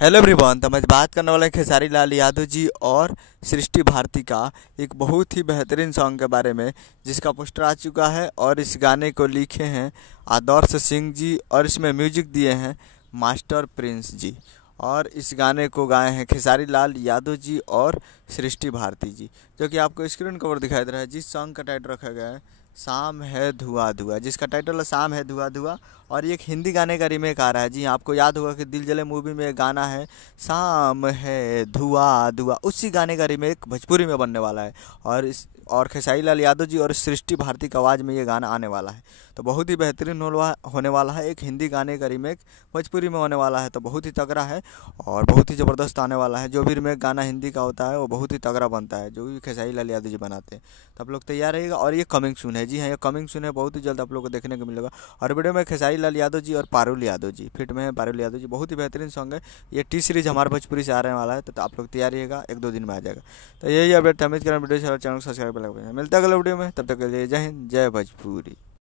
Hello everyone. तो मैं बात करने वाला खेसारी लाल यादव जी और सृष्टि भारती का एक बहुत ही बेहतरीन सॉन्ग के बारे में, जिसका पोस्टर आ चुका है और इस गाने को लिखे हैं आदर्श सिंह जी और इसमें म्यूजिक दिए हैं मास्टर प्रिंस जी। और इस गाने को गाए हैं खेसारी लाल यादव जी और सृष्टि भारती जी, जो कि आपको स्क्रीन कवर दिखाई दे रहा है। जिस सॉन्ग का टाइटल रखा गया है शाम है धुआं धुआं, जिसका टाइटल है शाम है धुआं धुआं। और ये एक हिंदी गाने का रीमेक आ रहा है। जी आपको याद होगा कि दिल जले मूवी में एक गाना है शाम है धुआं धुआं, उसी गाने का रीमेक भोजपुरी में बनने वाला है। और खेसारी लाल यादव जी और सृष्टि भारती की आवाज़ में ये गाना आने वाला है। तो बहुत ही बेहतरीन होने वाला है। एक हिंदी गाने का रीमेक भोजपुरी में होने वाला है, तो बहुत ही तगड़ा है और बहुत ही ज़बरदस्त आने वाला है। जो भी रीमेक गाना हिंदी का होता है वो बहुत ही तगड़ा बनता है, जो भी खेसारी लाल यादव जी बनाते हैं। तो आप लोग तैयार रहिएगा। और ये कमिंग सून है। जी हाँ, ये कमिंग सून है, बहुत ही जल्द आप लोग को देखने को मिलेगा। और वीडियो में खेसारी लाल यादव जी और पारुल यादव जी फिट में है। पारुल यादव जी बहुत ही बेहतरीन सॉन्ग है। ये टी सीरीज हमारे भोजपुरी से आने वाला है, तो आप लोग तैयार रहिएगा, 1-2 दिन में आ जाएगा। तो यही अपडेट। उम्मीद करें वीडियो से चैनल सब्सक्राइब लगा। मिलता है अगले वीडियो में, तब तक के लिए जय हिंद, जय भोजपुरी।